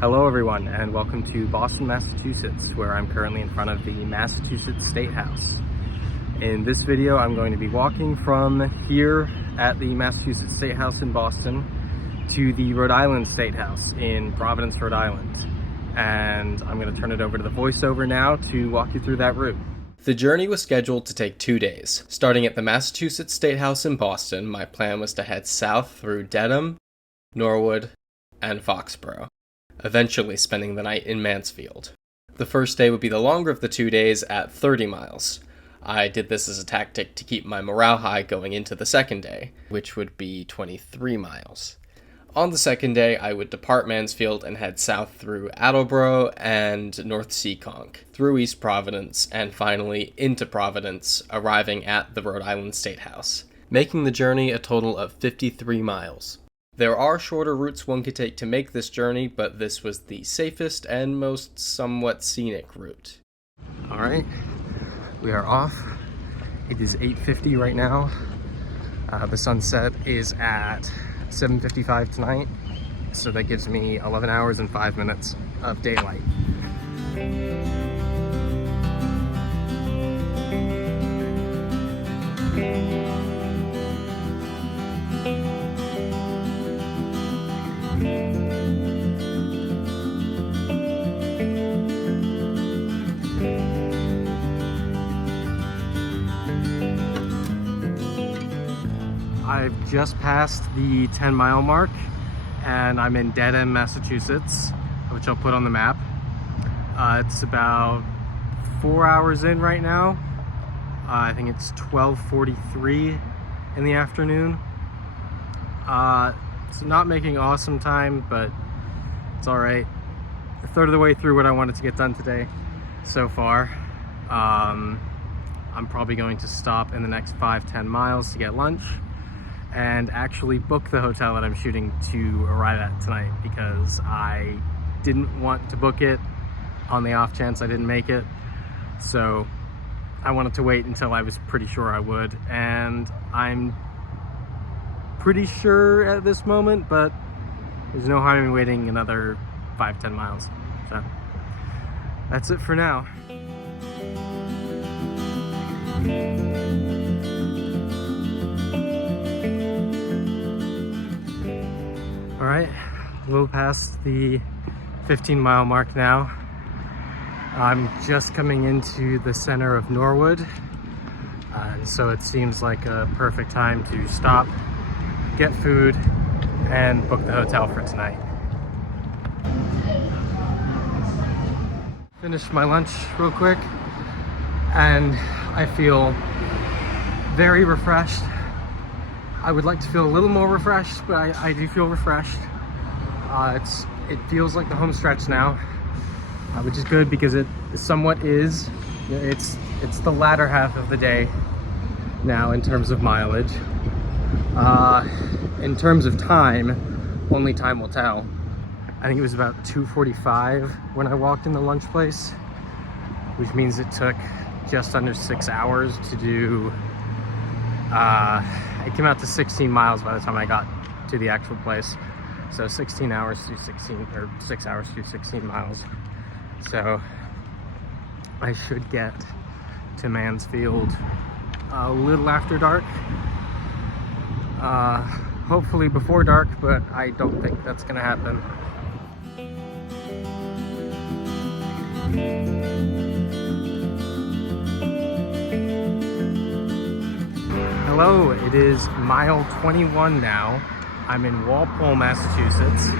Hello everyone, and welcome to Boston, Massachusetts, where I'm currently in front of the Massachusetts State House. In this video, I'm going to be walking from here at the Massachusetts State House in Boston to the Rhode Island State House in Providence, Rhode Island. And I'm going to turn it over to the voiceover now to walk you through that route. The journey was scheduled to take 2 days. Starting at the Massachusetts State House in Boston, my plan was to head south through Dedham, Norwood, and Foxborough, eventually spending the night in Mansfield. The first day would be the longer of the 2 days at 30 miles. I did this as a tactic to keep my morale high going into the second day, which would be 23 miles. On the second day, I would depart Mansfield and head south through Attleboro and North Seekonk, through East Providence, and finally into Providence, arriving at the Rhode Island State House, making the journey a total of 53 miles. There are shorter routes one could take to make this journey, but this was the safest and most somewhat scenic route. Alright, we are off. It is 8:50 right now. The sunset is at 7:55 tonight, so that gives me 11 hours and 5 minutes of daylight. I've just passed the 10-mile mark and I'm in Dedham, Massachusetts, which I'll put on the map. It's about 4 hours in right now. I think it's 12:43 in the afternoon. It's not making awesome time, but it's all right. A third of the way through what I wanted to get done today so far. I'm probably going to stop in the next 5-10 miles to get lunch and actually book the hotel that I'm shooting to arrive at tonight, because I didn't want to book it on the off chance I didn't make it. So I wanted to wait until I was pretty sure I would, and I'm pretty sure at this moment, but there's no harm in waiting another 5-10 miles. So that's it for now. All right, a little past the 15-mile mark now. I'm just coming into the center of Norwood, and so it seems like a perfect time to stop, get food, and book the hotel for tonight. Finished my lunch real quick, and I feel very refreshed. I would like to feel a little more refreshed, but I do feel refreshed. It feels like the home stretch now, which is good because it somewhat is. It's the latter half of the day now in terms of mileage. In terms of time, only time will tell. I think it was about 2:45 when I walked in the lunch place, which means it took just under 6 hours to do. It came out to 16 miles by the time I got to the actual place. So 16 hours to 16, or 6 hours to 16 miles. So I should get to Mansfield a little after dark. Hopefully before dark, but I don't think that's gonna happen. Hello, it is mile 21 now. I'm in Walpole, Massachusetts.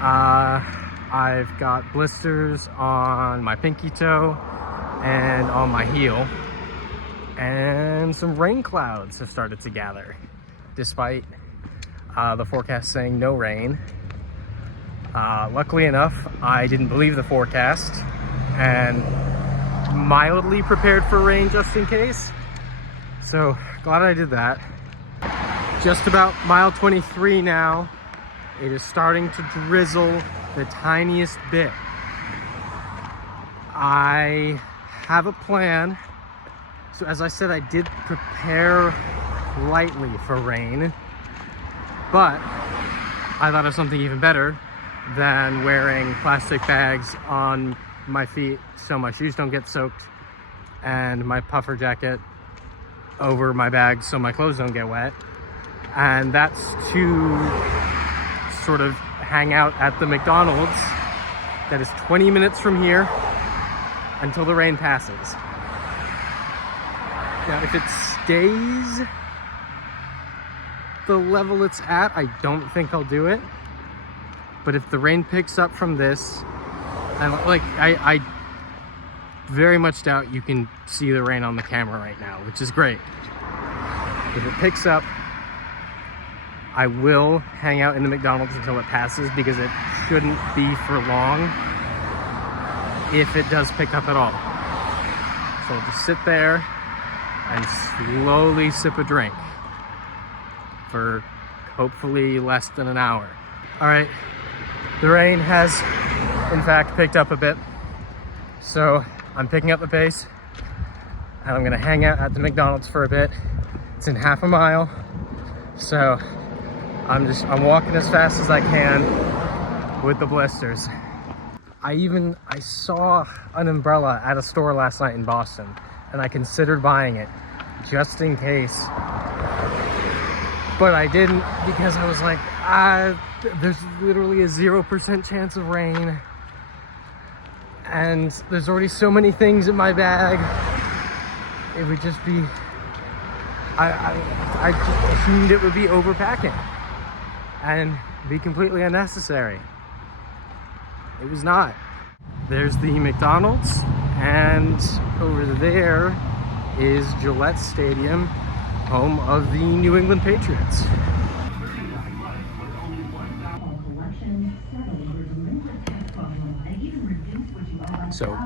I've got blisters on my pinky toe and on my heel, and some rain clouds have started to gather, despite the forecast saying no rain. Luckily enough, I didn't believe the forecast and mildly prepared for rain just in case. So glad I did that. Just about mile 23 now. It is starting to drizzle the tiniest bit. I have a plan. So as I said, I did prepare lightly for rain, but I thought of something even better. than wearing plastic bags on my feet so my shoes don't get soaked, and my puffer jacket over my bags so my clothes don't get wet. And that's to sort of hang out at the McDonald's that is 20 minutes from here until the rain passes. Now, if it stays the level it's at, I don't think I'll do it. But if the rain picks up from this, and like I very much doubt you can see the rain on the camera right now, which is great. If it picks up, I will hang out in the McDonald's until it passes, because it shouldn't be for long if it does pick up at all. So I'll just sit there and slowly sip a drink for hopefully less than an hour. All right, the rain has in fact picked up a bit, so I'm picking up the pace and I'm gonna hang out at the McDonald's for a bit. It's in half a mile, so I'm walking as fast as I can with the blisters. I saw an umbrella at a store last night in Boston, and I considered buying it just in case, but I didn't, because I was like, there's literally a 0% chance of rain, and there's already so many things in my bag. It would just be, I just assumed it would be overpacking and be completely unnecessary. It was not. There's the McDonald's, and over there is Gillette Stadium, home of the New England Patriots. So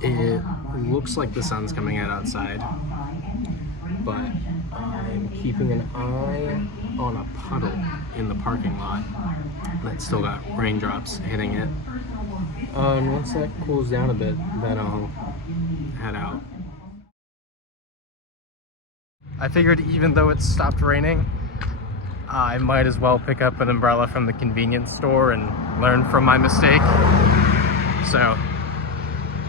it looks like the sun's coming out outside, but I'm keeping an eye on a puddle in the parking lot that's still got raindrops hitting it. And once that cools down a bit, then I'll head out. I figured even though it stopped raining, I might as well pick up an umbrella from the convenience store and learn from my mistake. So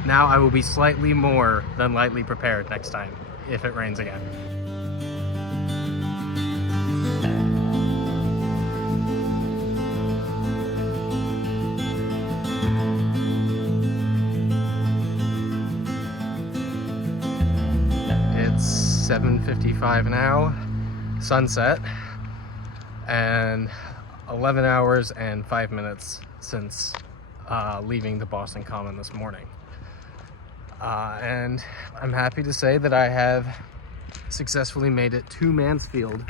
now I will be slightly more than lightly prepared next time if it rains again. It's 7:55 now, sunset, and 11 hours and 5 minutes since leaving the Boston Common this morning. And I'm happy to say that I have successfully made it to Mansfield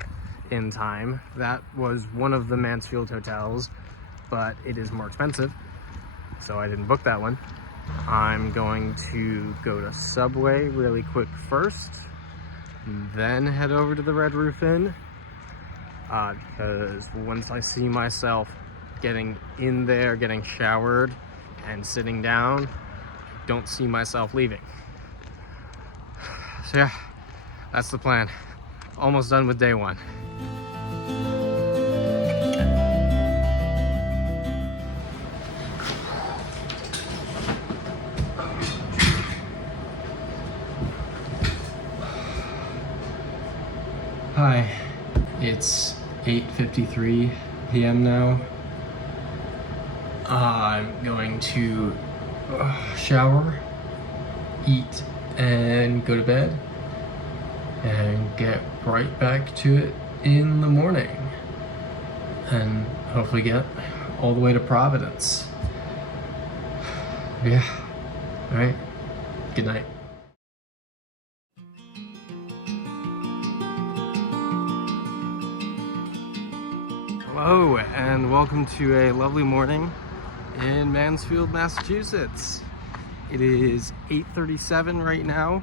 in time. That was one of the Mansfield hotels, but it is more expensive, so I didn't book that one. I'm going to go to Subway really quick first, then head over to the Red Roof Inn, because once I see myself getting in there, getting showered, and sitting down, don't see myself leaving. So yeah, that's the plan. Almost done with day one. Hi, it's 8:53 p.m. now. I'm going to shower, eat, and go to bed, and get right back to it in the morning, and hopefully get all the way to Providence. Yeah, all right, good night. Hello, and welcome to a lovely morning in Mansfield, Massachusetts. It is 8:37 right now.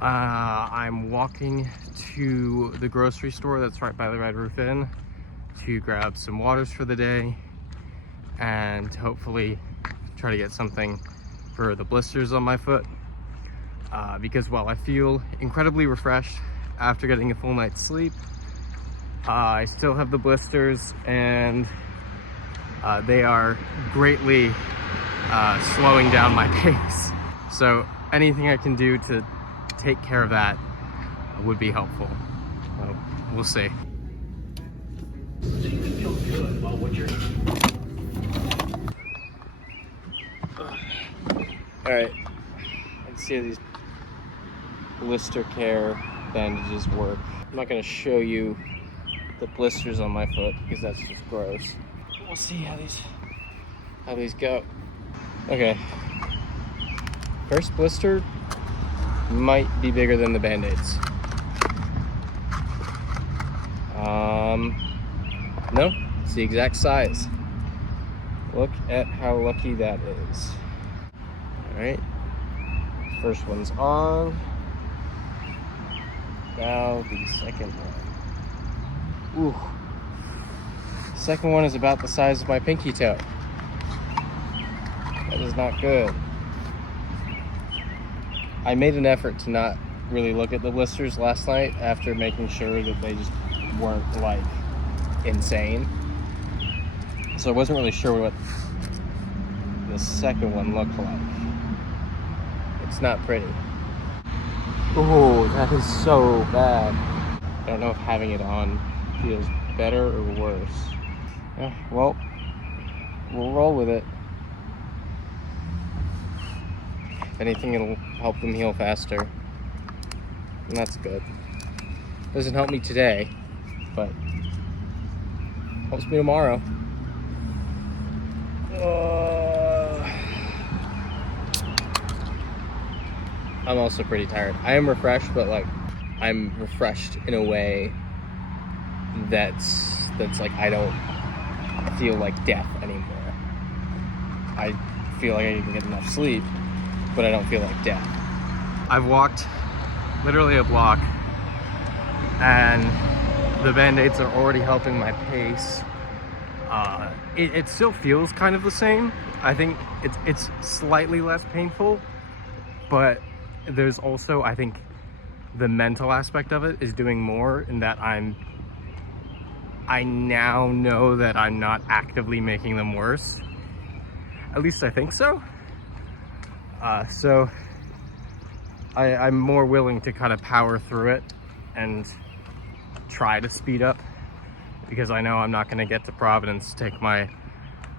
I'm walking to the grocery store that's right by the Red Roof Inn to grab some waters for the day and hopefully try to get something for the blisters on my foot, because while I feel incredibly refreshed after getting a full night's sleep, I still have the blisters, and they are greatly slowing down my pace. So anything I can do to take care of that would be helpful. Well, we'll see. All right, let's see how these blister care bandages work. I'm not gonna show you the blisters on my foot because that's just gross. We'll see how these go. Okay, first blister might be bigger than the band-aids. No, it's the exact size. Look at how lucky that is. All right, first one's on. Now the second one. Ooh. Second one is about the size of my pinky toe. That is not good. I made an effort to not really look at the blisters last night after making sure that they just weren't like insane. So I wasn't really sure what the second one looked like. It's not pretty. Oh, that is so bad. I don't know if having it on feels better or worse. Yeah, well, we'll roll with it. If anything, it'll help them heal faster. And that's good. Doesn't help me today, but helps me tomorrow. I'm also pretty tired. I am refreshed, but like I'm refreshed in a way that's like I don't feel like death anymore. I feel like I didn't get enough sleep, but I don't feel like death. I've walked literally a block and the band-aids are already helping my pace. It still feels kind of the same. I think it's slightly less painful, but there's also, I think, the mental aspect of it is doing more in that I now know that I'm not actively making them worse. At least I think so. So I'm more willing to kind of power through it and try to speed up because I know I'm not going to get to Providence to take my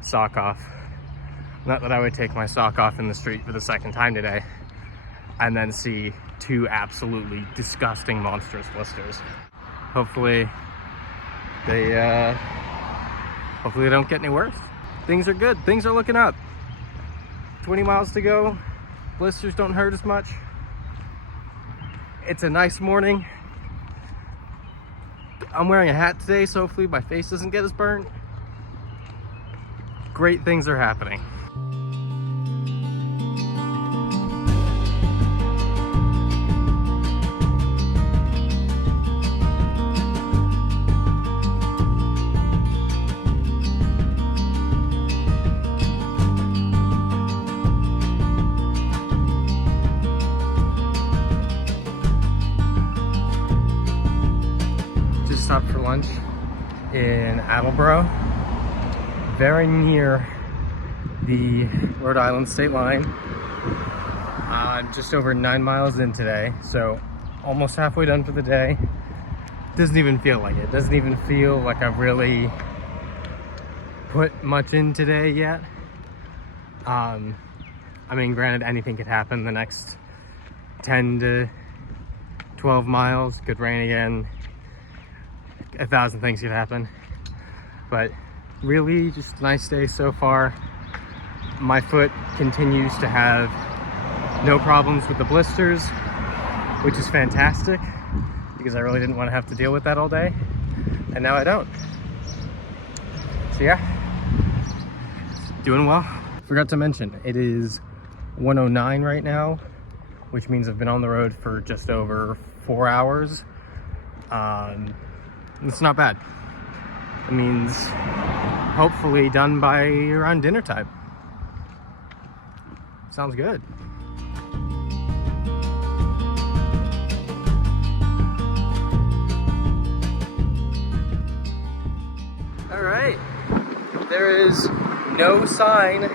sock off. Not that I would take my sock off in the street for the second time today and then see two absolutely disgusting monstrous blisters. Hopefully they don't get any worse. Things are good. Things are looking up. 20 miles to go. Blisters don't hurt as much. It's a nice morning. I'm wearing a hat today, so hopefully my face doesn't get as burnt. Great things are happening. Stopped for lunch in Attleboro, very near the Rhode Island state line. I'm just over 9 miles in today, so almost halfway done for the day. Doesn't even feel like it. Doesn't even feel like I've really put much in today yet. I mean, granted, anything could happen the next 10 to 12 miles. Could rain again. 1,000 things could happen, but really just a nice day so far. My foot continues to have no problems with the blisters, which is fantastic because I really didn't want to have to deal with that all day, and now I don't. So yeah, doing well. Forgot to mention, it is 1:09 right now, which means I've been on the road for just over 4 hours. It's not bad. It means hopefully done by around dinner time. Sounds good. All right, There is no sign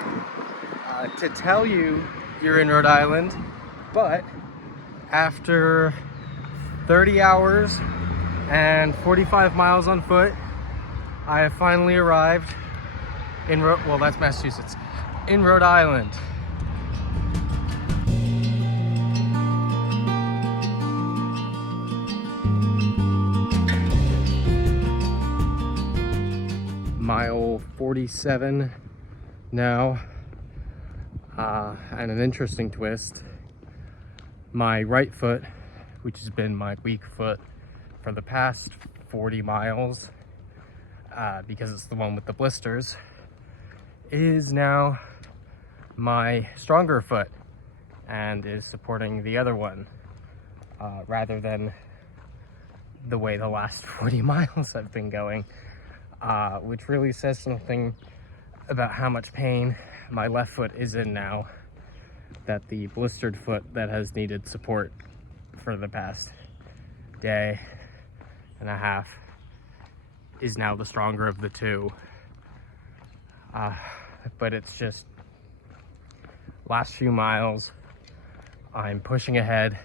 to tell you you're in Rhode Island, but after 30 hours and 45 miles on foot, I have finally arrived in well, that's Massachusetts, in Rhode Island. Mile 47 now, and an interesting twist. My right foot, which has been my weak foot for the past 40 miles, because it's the one with the blisters, is now my stronger foot and is supporting the other one, rather than the way the last 40 miles have been going, which really says something about how much pain my left foot is in now, that the blistered foot that has needed support for the past day and a half is now the stronger of the two. But it's just last few miles, I'm pushing ahead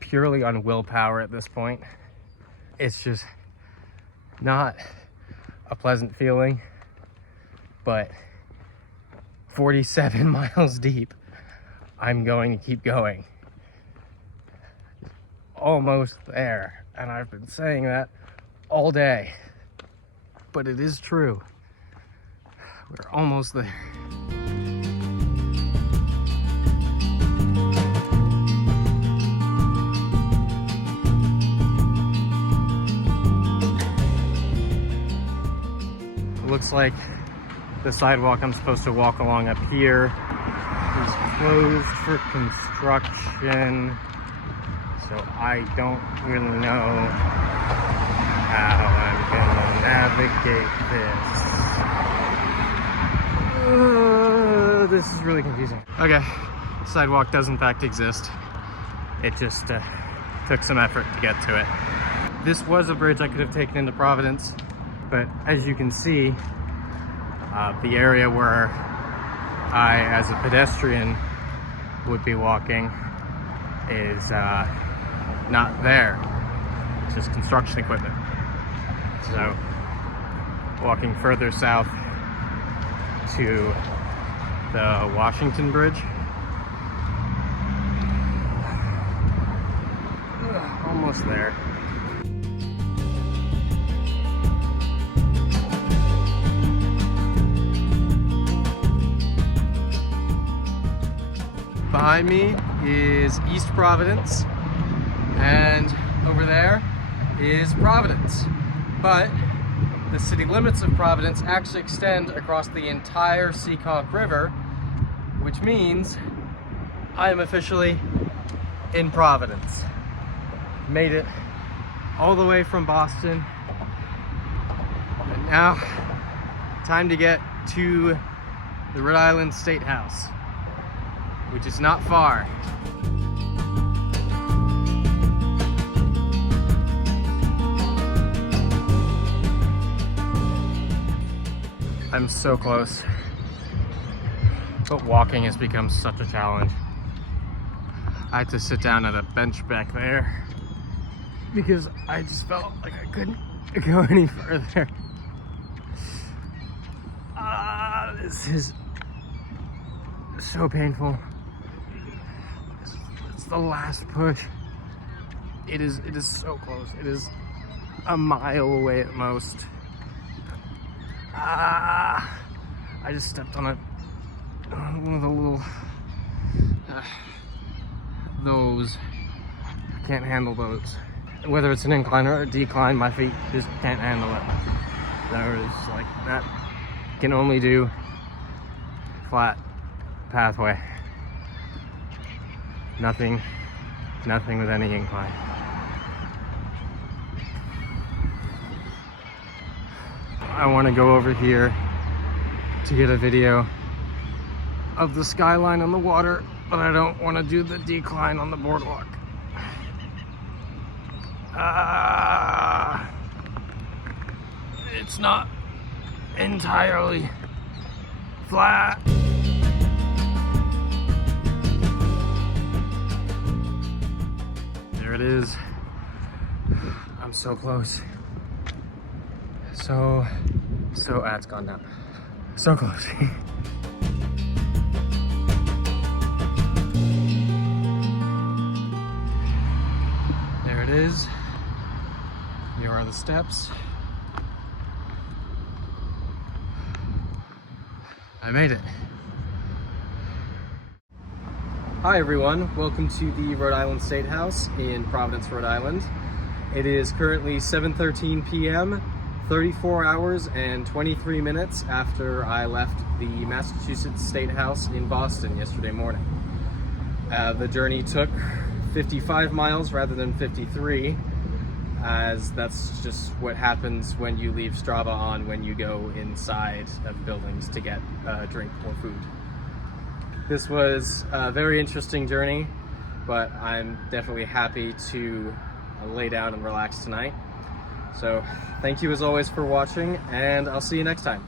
purely on willpower at this point. It's just not a pleasant feeling, but 47 miles deep, I'm going to keep going. Almost there, and I've been saying that all day, but it is true. We're almost there. It looks like the sidewalk I'm supposed to walk along up here is closed for construction, so I don't really know how I'm gonna navigate this. This is really confusing. Okay, sidewalk does in fact exist. It just took some effort to get to it. This was a bridge I could have taken into Providence, but as you can see, the area where I, as a pedestrian, would be walking is not there. It's just construction equipment. So, walking further south to the Washington Bridge. Almost there. Behind me is East Providence, and over there is Providence. But the city limits of Providence actually extend across the entire Seekonk River, which means I am officially in Providence. Made it all the way from Boston, and now time to get to the Rhode Island State House, which is not far. I'm so close, but walking has become such a challenge. I had to sit down at a bench back there because I just felt like I couldn't go any further. This is so painful. It's the last push. It is so close. It is a mile away at most. I just stepped on one of the little those. I can't handle those. Whether it's an incline or a decline, my feet just can't handle it. There's like that. Can only do flat pathway. Nothing with any incline. I want to go over here to get a video of the skyline on the water, but I don't want to do the decline on the boardwalk. entirely flat. There it is. I'm so close. It's gone down. So close. There it is. Here are the steps. I made it. Hi everyone, welcome to the Rhode Island State House in Providence, Rhode Island. It is currently 7:13 p.m., 34 hours and 23 minutes after I left the Massachusetts State House in Boston yesterday morning. The journey took 55 miles rather than 53, as that's just what happens when you leave Strava on when you go inside of buildings to get a drink or food. This was a very interesting journey, but I'm definitely happy to lay down and relax tonight. So thank you as always for watching, and I'll see you next time.